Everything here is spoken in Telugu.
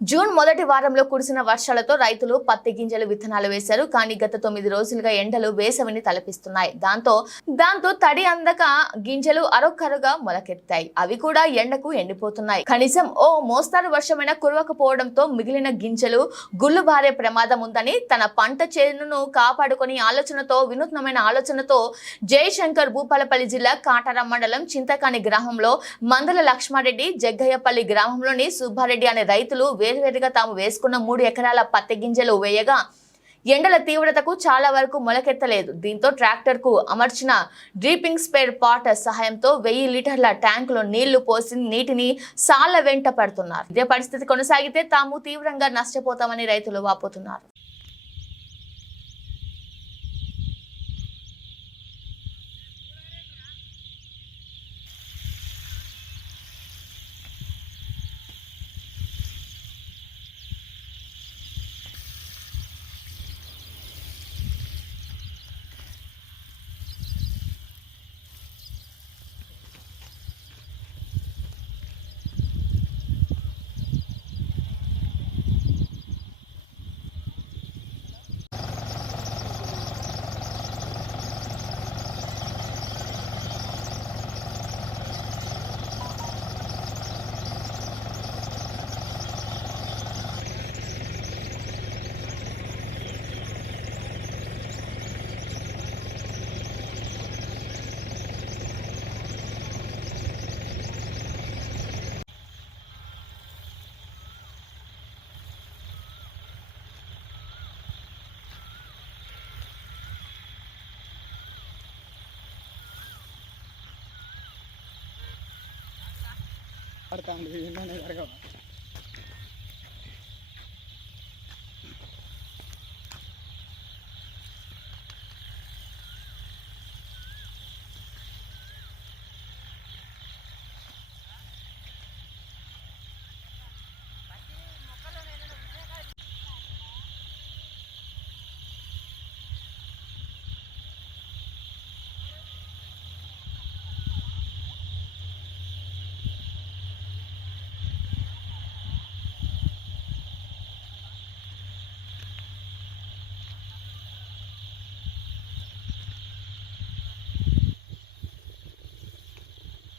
జూన్ మొదటి వారంలో కురిసిన వర్షాలతో రైతులు పత్తి గింజలు విత్తనాలు వేశారు. కానీ గత 9 రోజులుగా ఎండలు వేసవిని తలపిస్తున్నాయి. దాంతో తడి అందక గింజలు అరొక్కరుగా మొలకెత్తాయి. అవి కూడా ఎండకు ఎండిపోతున్నాయి. కనీసం ఓ మోస్తారు వర్షమైనా కురవకపోవడంతో మిగిలిన గింజలు గుళ్ళు బారే ప్రమాదం ఉందని తన పంట చేనును కాపాడుకునే వినూత్నమైన ఆలోచనతో జయశంకర్ భూపాలపల్లి జిల్లా కాటారం మండలం చింతకాని గ్రామంలో మందల లక్ష్మారెడ్డి, జగ్గయ్యపల్లి గ్రామంలోని సుబ్బారెడ్డి అనే రైతులు వేరువేరుగా తాము వేసుకున్న 3 ఎకరాల పత్తి గింజలు వేయగా ఎండల తీవ్రతకు చాలా వరకు మొలకెత్తలేదు. దీంతో ట్రాక్టర్ కు అమర్చిన డ్రిపింగ్ స్పేర్ పాట్ సహాయంతో 1000 లీటర్ల ట్యాంకులో నీళ్లు పోసి నీటిని సాళ్ల వెంట పడుతున్నారు. ఇదే పరిస్థితి కొనసాగితే తాము తీవ్రంగా నష్టపోతామని రైతులు వాపోతున్నారు. పడతాండి ఎన్నో జరగవు.